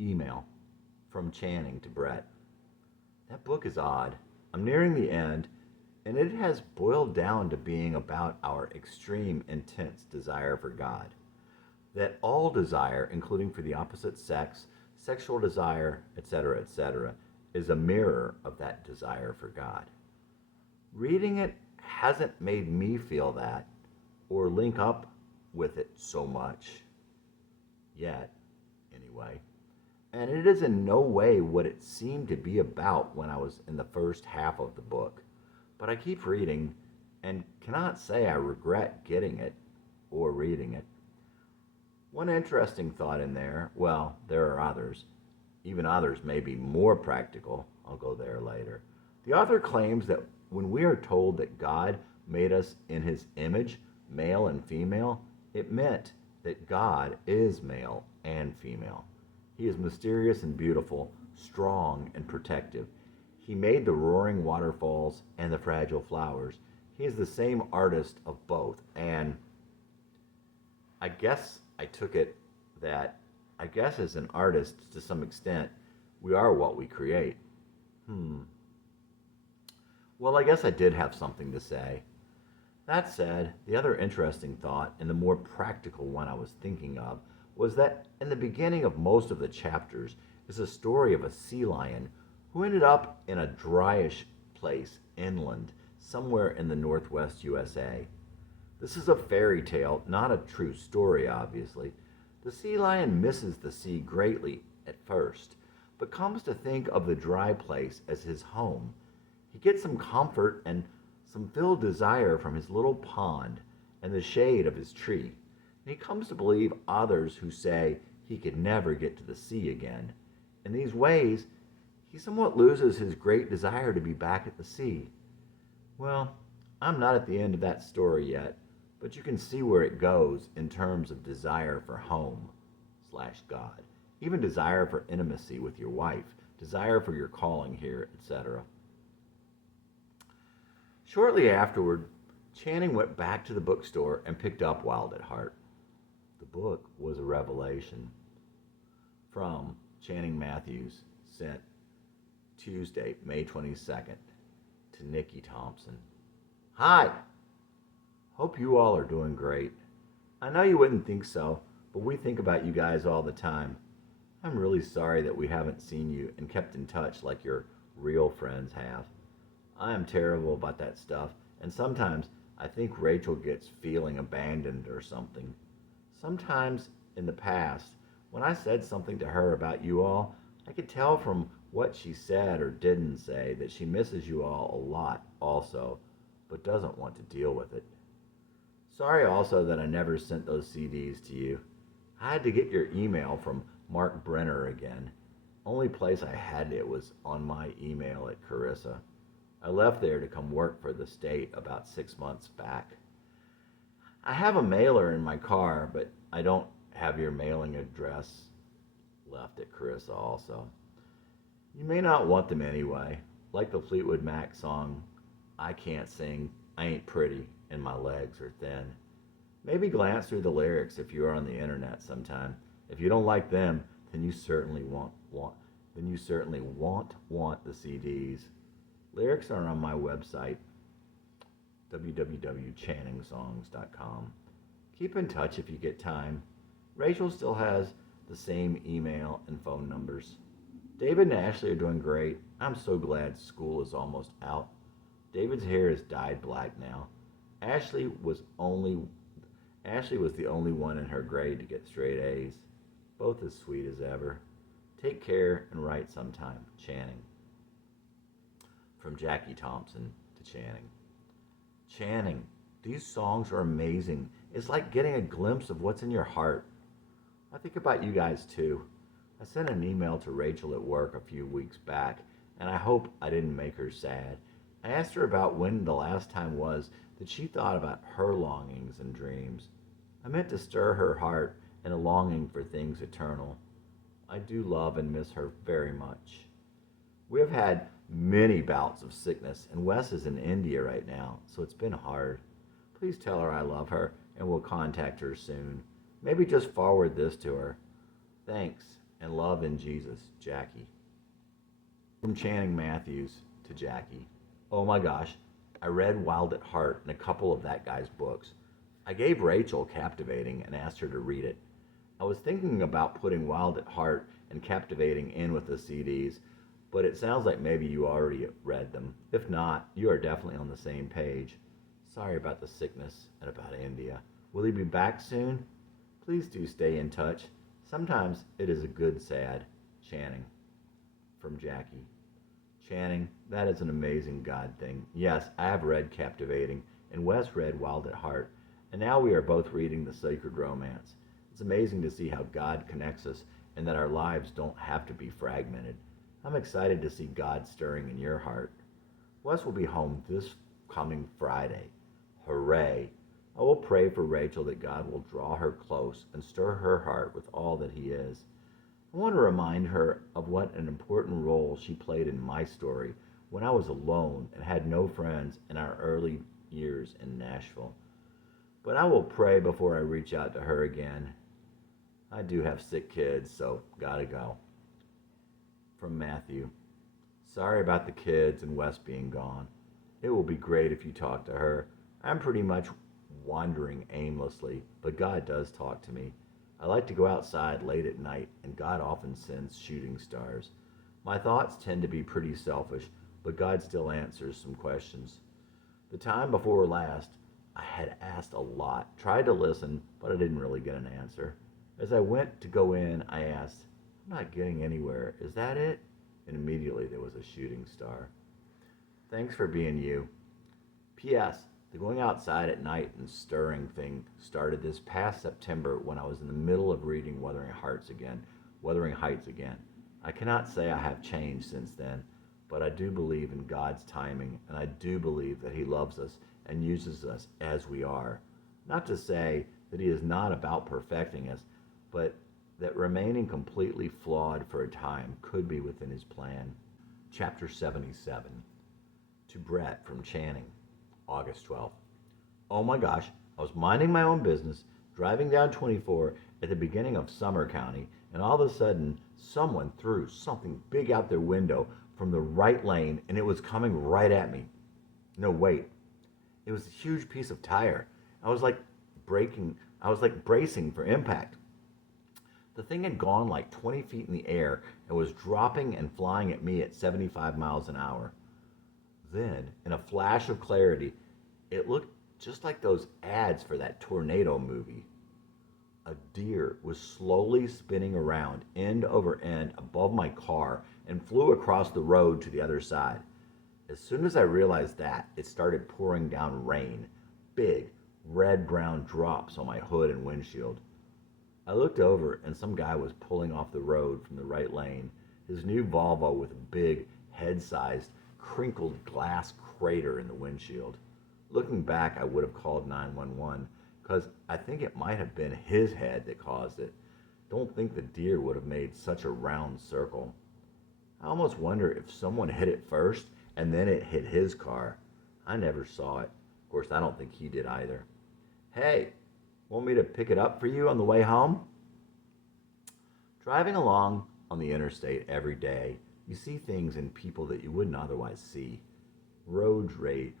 email from Channing to Brett. That book is odd. I'm nearing the end, and it has boiled down to being about our extreme, intense desire for God. That all desire, including for the opposite sex, sexual desire, etc., is a mirror of that desire for God. Reading it hasn't made me feel that or link up with it so much yet, anyway. And it is in no way what it seemed to be about when I was in the first half of the book. But I keep reading and cannot say I regret getting it or reading it. One interesting thought in there, well, there are others, even others may be more practical. I'll go there later. The author claims that when we are told that God made us in his image, male and female, it meant that God is male and female. He is mysterious and beautiful, strong and protective. He made the roaring waterfalls and the fragile flowers. He is the same artist of both. And I guess I took it that, I guess as an artist, to some extent, we are what we create. Well, I guess I did have something to say. That said, the other interesting thought, and the more practical one I was thinking of, was that in the beginning of most of the chapters is a story of a sea lion who ended up in a dryish place inland, somewhere in the northwest USA. This is a fairy tale, not a true story, obviously. The sea lion misses the sea greatly at first, but comes to think of the dry place as his home. He gets some comfort and some filled desire from his little pond and the shade of his tree. And he comes to believe others who say he could never get to the sea again. In these ways, he somewhat loses his great desire to be back at the sea. Well, I'm not at the end of that story yet, but you can see where it goes in terms of desire for home/God, even desire for intimacy with your wife, desire for your calling here, etc. Shortly afterward, Channing went back to the bookstore and picked up Wild at Heart. The book was a revelation. From Channing Matthews, sent Tuesday, May 22nd, to Nikki Thompson. Hi! Hope you all are doing great. I know you wouldn't think so, but we think about you guys all the time. I'm really sorry that we haven't seen you and kept in touch like your real friends have. I am terrible about that stuff, and sometimes I think Rachel gets feeling abandoned or something. Sometimes in the past, when I said something to her about you all, I could tell from what she said or didn't say that she misses you all a lot also, but doesn't want to deal with it. Sorry also that I never sent those CDs to you. I had to get your email from Mark Brenner again. Only place I had it was on my email at Carissa. I left there to come work for the state about 6 months back. I have a mailer in my car, but I don't have your mailing address left at Carissa also. You may not want them anyway, like the Fleetwood Mac song, I can't sing, I ain't pretty, and my legs are thin. Maybe glance through the lyrics if you are on the internet sometime. If you don't like them, then you certainly won't want the CDs. Lyrics are on my website, www.channingsongs.com. Keep in touch if you get time. Rachel still has the same email and phone numbers. David and Ashley are doing great. I'm so glad school is almost out. David's hair is dyed black now. Ashley was the only one in her grade to get straight A's. Both as sweet as ever. Take care and write sometime. Channing. From Jackie Thompson to Channing. Channing, these songs are amazing. It's like getting a glimpse of what's in your heart. I think about you guys too. I sent an email to Rachel at work a few weeks back, and I hope I didn't make her sad. I asked her about when the last time was that she thought about her longings and dreams. I meant to stir her heart and a longing for things eternal. I do love and miss her very much. We have had many bouts of sickness, and Wes is in India right now, so it's been hard. Please tell her I love her, and we'll contact her soon. Maybe just forward this to her. Thanks, and love in Jesus, Jackie. From Channing Matthews to Jackie. Oh my gosh, I read Wild at Heart and a couple of that guy's books. I gave Rachel Captivating and asked her to read it. I was thinking about putting Wild at Heart and Captivating in with the CDs, but it sounds like maybe you already read them. If not, you are definitely on the same page. Sorry about the sickness and about India. Will he be back soon? Please do stay in touch. Sometimes it is a good sad. Channing. From Jackie. Channing, that is an amazing God thing. Yes, I have read Captivating, and Wes read Wild at Heart, and now we are both reading the Sacred Romance. It's amazing to see how God connects us and that our lives don't have to be fragmented. I'm excited to see God stirring in your heart. Wes will be home this coming Friday. Hooray! I will pray for Rachel that God will draw her close and stir her heart with all that He is. I want to remind her of what an important role she played in my story when I was alone and had no friends in our early years in Nashville. But I will pray before I reach out to her again. I do have sick kids, so gotta go. From Matthew. Sorry about the kids and Wes being gone. It will be great if you talk to her. I'm pretty much wandering aimlessly, but God does talk to me. I like to go outside late at night, and God often sends shooting stars. My thoughts tend to be pretty selfish, but God still answers some questions. The time before last, I had asked a lot, tried to listen, but I didn't really get an answer. As I went to go in, I asked, I'm not getting anywhere. Is that it? And immediately there was a shooting star. Thanks for being you. P.S. The going outside at night and stirring thing started this past September when I was in the middle of reading Wuthering Heights again. I cannot say I have changed since then, but I do believe in God's timing, and I do believe that He loves us and uses us as we are. Not to say that He is not about perfecting us, but that remaining completely flawed for a time could be within His plan. Chapter 77. To Brett from Channing. August 12th. Oh my gosh, I was minding my own business, driving down 24 at the beginning of Summer County, and all of a sudden, someone threw something big out their window from the right lane, and it was coming right at me. No, wait. It was a huge piece of tire. I was like bracing for impact. The thing had gone like 20 feet in the air and was dropping and flying at me at 75 miles an hour. Then, in a flash of clarity, it looked just like those ads for that tornado movie. A deer was slowly spinning around end over end above my car and flew across the road to the other side. As soon as I realized that, it started pouring down rain, big, red-brown drops on my hood and windshield. I looked over and some guy was pulling off the road from the right lane, his new Volvo with a big, head-sized, crinkled glass crater in the windshield. Looking back, I would have called 911 because I think it might have been his head that caused it. Don't think the deer would have made such a round circle. I almost wonder if someone hit it first and then it hit his car. I never saw it. Of course, I don't think he did either. Hey, want me to pick it up for you on the way home? Driving along on the interstate every day, you see things in people that you wouldn't otherwise see. Road rage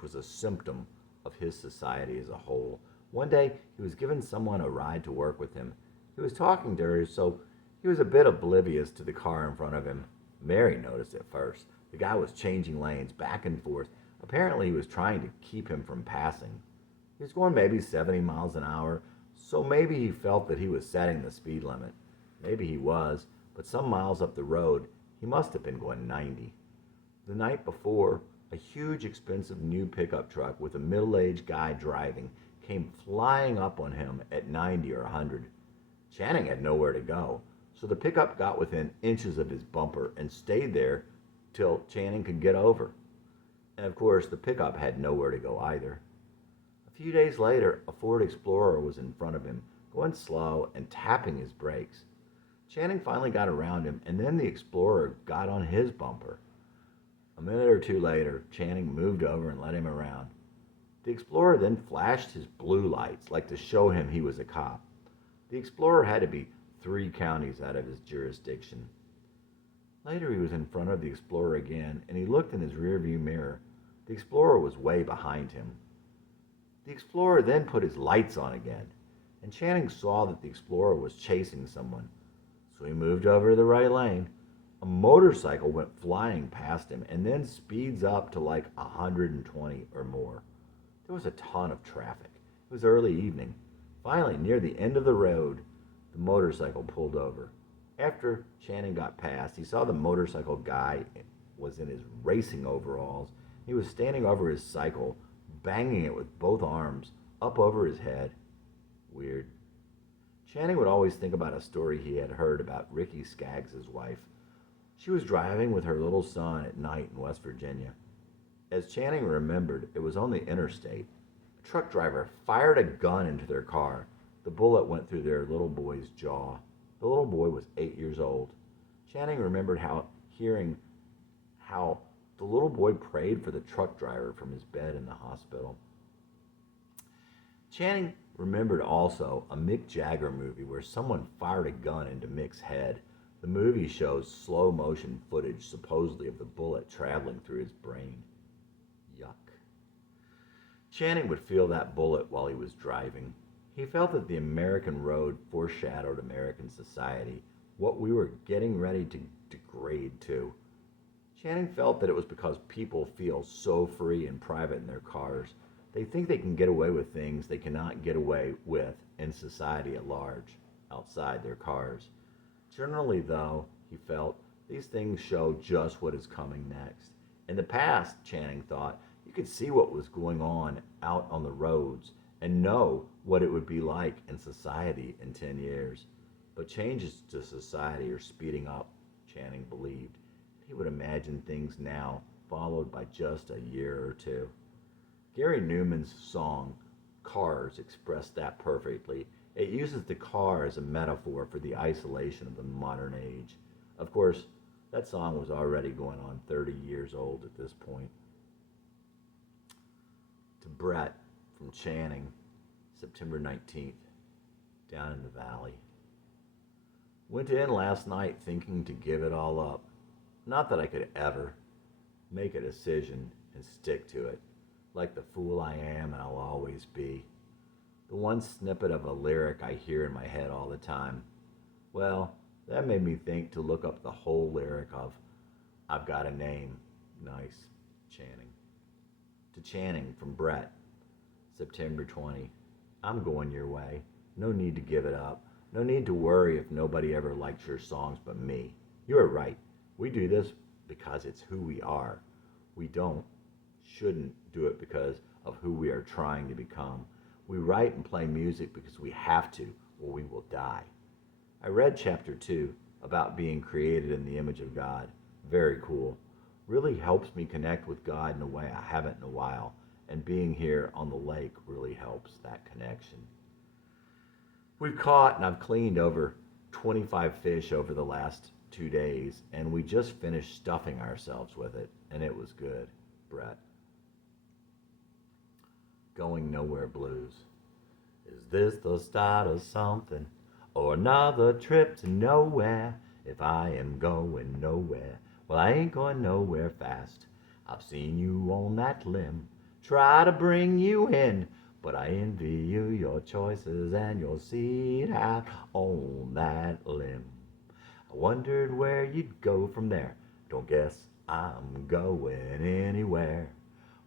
was a symptom of his society as a whole. One day, he was giving someone a ride to work with him. He was talking to her, so he was a bit oblivious to the car in front of him. Mary noticed it first. The guy was changing lanes back and forth. Apparently, he was trying to keep him from passing. He was going maybe 70 miles an hour, so maybe he felt that he was setting the speed limit. Maybe he was, but some miles up the road, he must have been going 90. The night before, a huge, expensive new pickup truck with a middle-aged guy driving came flying up on him at 90 or 100. Channing had nowhere to go, so the pickup got within inches of his bumper and stayed there till Channing could get over. And of course, the pickup had nowhere to go either. A few days later, a Ford Explorer was in front of him, going slow and tapping his brakes. Channing finally got around him, and then the Explorer got on his bumper. A minute or two later, Channing moved over and let him around. The Explorer then flashed his blue lights, like to show him he was a cop. The Explorer had to be 3 counties out of his jurisdiction. Later, he was in front of the Explorer again, and he looked in his rearview mirror. The Explorer was way behind him. The Explorer then put his lights on again, and Channing saw that the Explorer was chasing someone. So he moved over to the right lane. A motorcycle went flying past him and then speeds up to like 120 or more. There was a ton of traffic. It was early evening. Finally, near the end of the road, the motorcycle pulled over. After Channing got past, he saw the motorcycle guy was in his racing overalls. He was standing over his cycle, banging it with both arms up over his head. Weird. Channing would always think about a story he had heard about Ricky Skaggs' wife. She was driving with her little son at night in West Virginia. As Channing remembered, it was on the interstate. A truck driver fired a gun into their car. The bullet went through their little boy's jaw. The little boy was 8 years old. Channing remembered hearing how the little boy prayed for the truck driver from his bed in the hospital. Channing remembered also a Mick Jagger movie where someone fired a gun into Mick's head. The movie shows slow motion footage supposedly of the bullet traveling through his brain. Yuck. Channing would feel that bullet while he was driving. He felt that the American road foreshadowed American society, what we were getting ready to degrade to. Channing felt that it was because people feel so free and private in their cars. They think they can get away with things they cannot get away with in society at large, outside their cars. Generally, though, he felt, these things show just what is coming next. In the past, Channing thought, you could see what was going on out on the roads and know what it would be like in society in 10 years. But changes to society are speeding up, Channing believed. He would imagine things now, followed by just a year or two. Gary Newman's song, Cars, expressed that perfectly. It uses the car as a metaphor for the isolation of the modern age. Of course, that song was already going on 30 years old at this point. To Brett from Channing, September 19th, down in the valley. Went in last night thinking to give it all up. Not that I could ever make a decision and stick to it, like the fool I am and I'll always be. The one snippet of a lyric I hear in my head all the time. Well, that made me think to look up the whole lyric of I've Got a Name. Nice, Channing. To Channing from Brett, September 20. I'm going your way. No need to give it up. No need to worry if nobody ever likes your songs but me. You are right. We do this because it's who we are. We shouldn't do it because of who we are trying to become. We write and play music because we have to, or we will die. I read chapter 2 about being created in the image of God. Very cool. Really helps me connect with God in a way I haven't in a while, and being here on the lake really helps that connection. We've caught and I've cleaned over 25 fish over the last 2 days, and we just finished stuffing ourselves with it, and it was good. Brett. Going Nowhere Blues. Is this the start of something, or another trip to nowhere? If I am going nowhere, well, I ain't going nowhere fast. I've seen you on that limb, try to bring you in, but I envy you your choices and your seat out on that limb. I wondered where you'd go from there. Don't guess I'm going anywhere.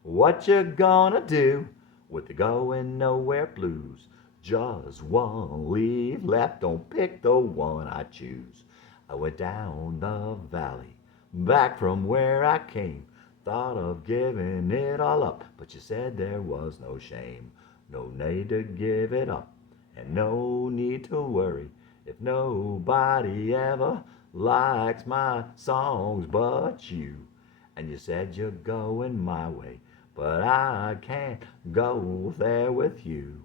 What you gonna do with the going nowhere blues? Just one leaf left, don't pick the one I choose. I went down the valley, back from where I came. Thought of giving it all up, but you said there was no shame. No need to give it up, and no need to worry if nobody ever likes my songs but you. And you said you're going my way, but I can't go there with you.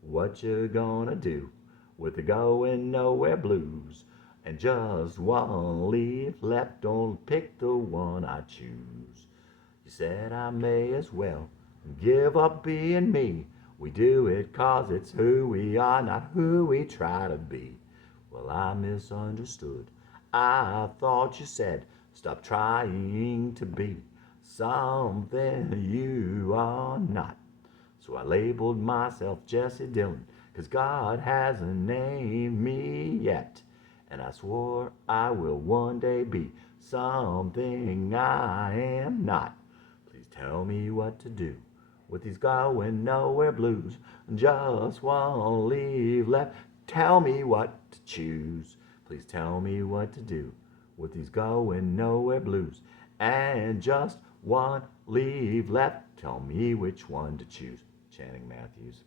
What you gonna do with the going nowhere blues? And just one leaf left, don't pick the one I choose. You said I may as well give up being me. We do it 'cause it's who we are, not who we try to be. Well, I misunderstood. I thought you said, stop trying to be something you are not. So I labeled myself Jesse Dillon, 'cause God hasn't named me yet. And I swore I will one day be something I am not. Please tell me what to do with these going nowhere blues. Just one leave left. Tell me what to choose. Please tell me what to do with these going nowhere blues. And just one leave left. Tell me which one to choose. Channing Matthews.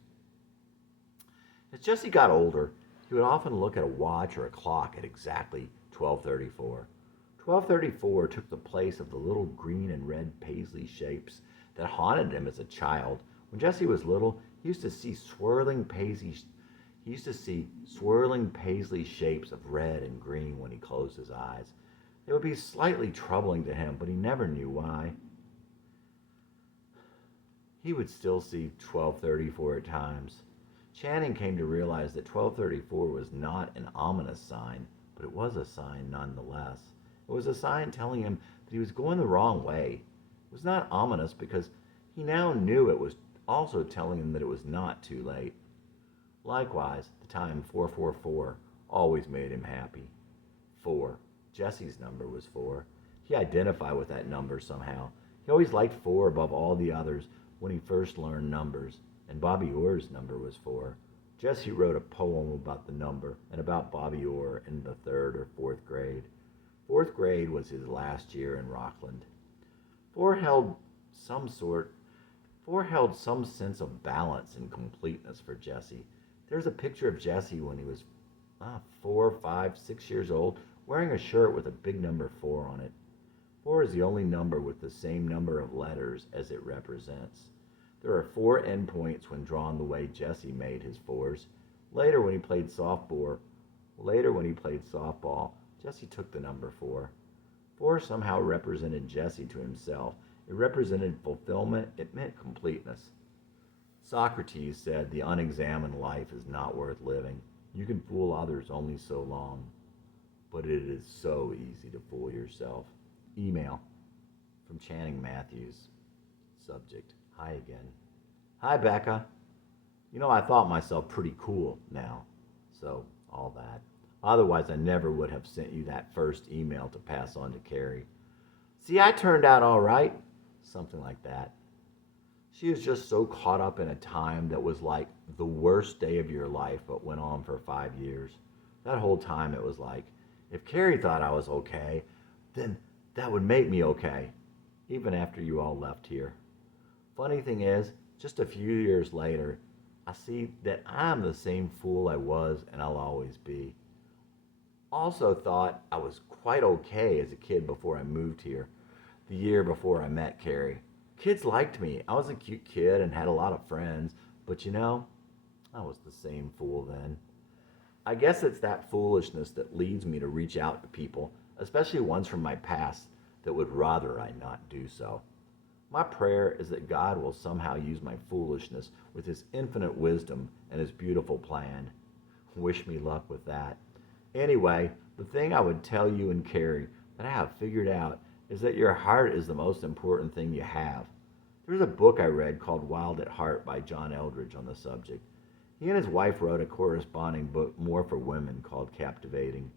As Jesse got older, he would often look at a watch or a clock at exactly 12:34. 12:34 took the place of the little green and red paisley shapes that haunted him as a child. When Jesse was little, he used to see swirling paisley shapes of red and green when he closed his eyes. They would be slightly troubling to him, but he never knew why. He would still see 12:34 at times. Channing came to realize that 12:34 was not an ominous sign, but it was a sign nonetheless. It was a sign telling him that he was going the wrong way. It was not ominous because he now knew it was also telling him that it was not too late. Likewise, the time 444 always made him happy. 4. Jesse's number was 4. He identified with that number somehow. He always liked 4 above all the others when he first learned numbers, and Bobby Orr's number was 4. Jesse wrote a poem about the number and about Bobby Orr in the 3rd or 4th grade. 4th grade was his last year in Rockland. 4 held some sense of balance and completeness for Jesse. There's a picture of Jesse when he was 4, 5, 6 years old, wearing a shirt with a big number 4 on it. 4 is the only number with the same number of letters as it represents. There are 4 endpoints when drawn the way Jesse made his 4s. Later when he played softball, Jesse took the number 4. 4 somehow represented Jesse to himself. It represented fulfillment. It meant completeness. Socrates said the unexamined life is not worth living. You can fool others only so long, but it is so easy to fool yourself. Email from Channing Matthews. Subject, hi again. Hi, Becca. I thought myself pretty cool now, so all that. Otherwise, I never would have sent you that first email to pass on to Carrie. See, I turned out all right. Something like that. She was just so caught up in a time that was like the worst day of your life, but went on for 5 years. That whole time it was like, if Carrie thought I was okay, then that would make me okay, even after you all left here. Funny thing is, just a few years later, I see that I'm the same fool I was and I'll always be. Also thought I was quite okay as a kid before I moved here, the year before I met Carrie. Kids liked me. I was a cute kid and had a lot of friends, but I was the same fool then. I guess it's that foolishness that leads me to reach out to people, especially ones from my past that would rather I not do so. My prayer is that God will somehow use my foolishness with his infinite wisdom and his beautiful plan. Wish me luck with that. Anyway, the thing I would tell you and Carrie that I have figured out is that your heart is the most important thing you have. There's a book I read called Wild at Heart by John Eldredge on the subject. He and his wife wrote a corresponding book more for women called Captivating.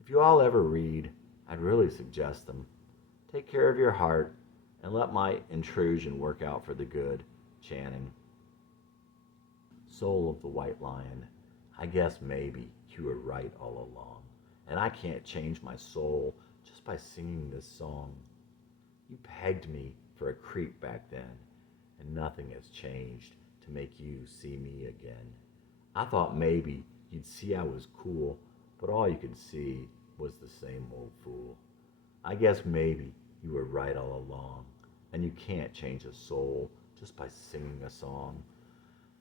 If you all ever read, I'd really suggest them. Take care of your heart and let my intrusion work out for the good. Channing. Soul of the White Lion. I guess maybe you were right all along, and I can't change my soul just by singing this song. You pegged me for a creep back then, and nothing has changed to make you see me again. I thought maybe you'd see I was cool, but all you could see was the same old fool. I guess maybe you were right all along, and you can't change a soul just by singing a song.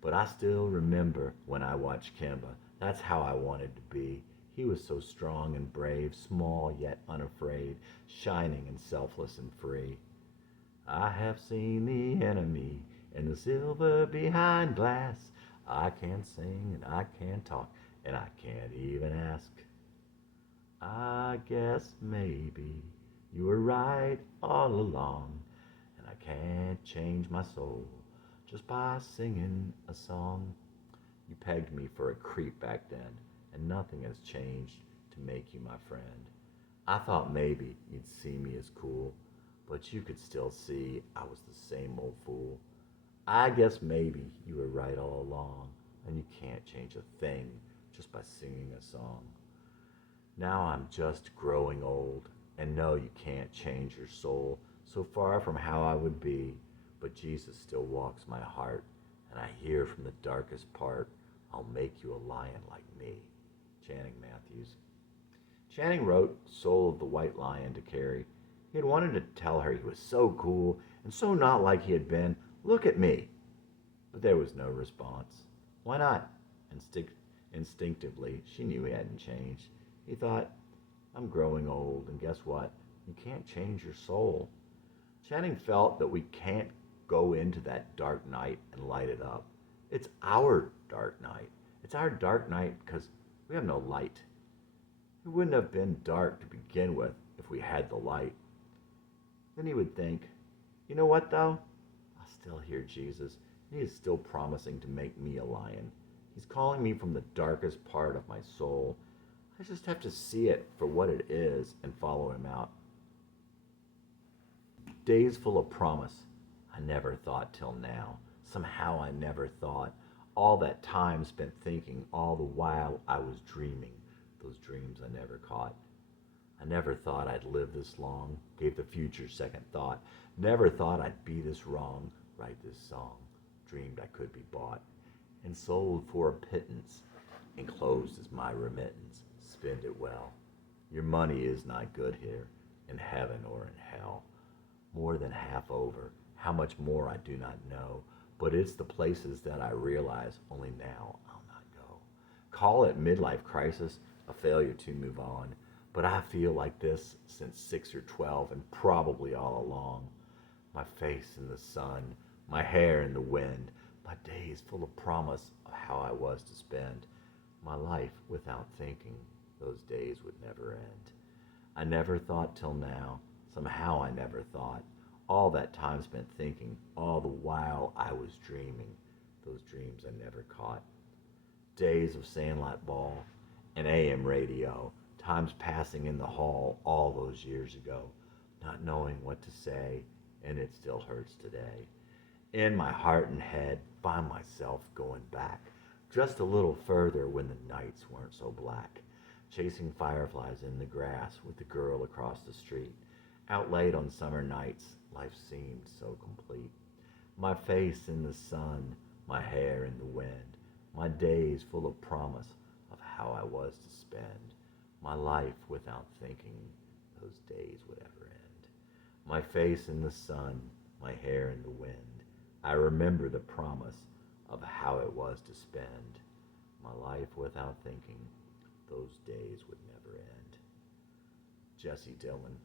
But I still remember when I watched Kimba. That's how I wanted to be. He was so strong and brave, small yet unafraid, shining and selfless and free. I have seen the enemy in the silver behind glass. I can't sing and I can't talk, and I can't even ask. I guess maybe you were right all along, and I can't change my soul just by singing a song. You pegged me for a creep back then, and nothing has changed to make you my friend. I thought maybe you'd see me as cool, but you could still see I was the same old fool. I guess maybe you were right all along, and you can't change a thing just by singing a song. Now I'm just growing old, and no, you can't change your soul, so far from how I would be. But Jesus still walks my heart, and I hear from the darkest part, I'll make you a lion like me. Channing Matthews. Channing wrote Soul of the White Lion to Carrie. He had wanted to tell her he was so cool and so not like he had been. Look at me. But there was no response. Why not? Instinctively, she knew he hadn't changed. He thought, I'm growing old, and guess what? You can't change your soul. Channing felt that we can't go into that dark night and light it up. It's our dark night. It's our dark night because we have no light. It wouldn't have been dark to begin with if we had the light. Then he would think, you know what though? I still hear Jesus. He is still promising to make me a lion. He's calling me from the darkest part of my soul. I just have to see it for what it is and follow him out. Days full of promise. I never thought till now. Somehow I never thought. All that time spent thinking, all the while I was dreaming. Those dreams I never caught. I never thought I'd live this long. Gave the future second thought. Never thought I'd be this wrong. Write this song. Dreamed I could be bought and sold for a pittance. Enclosed as my remittance. Spend it well. Your money is not good here, in heaven or in hell. More than half over. How much more I do not know, but it's the places that I realize only now I'll not go. Call it midlife crisis, a failure to move on, but I feel like this since 6 or 12 and probably all along. My face in the sun, my hair in the wind, my days full of promise of how I was to spend my life without thinking those days would never end. I never thought till now, somehow I never thought, all that time spent thinking, all the while I was dreaming, those dreams I never caught. Days of sandlot ball and AM radio, times passing in the hall all those years ago, not knowing what to say, and it still hurts today. In my heart and head, find myself going back, just a little further when the nights weren't so black, chasing fireflies in the grass with the girl across the street. Out late on summer nights, life seemed so complete. My face in the sun, my hair in the wind, my days full of promise of how I was to spend my life without thinking those days would ever end. My face in the sun, my hair in the wind, I remember the promise of how it was to spend my life without thinking those days would never end. Jesse Dillon.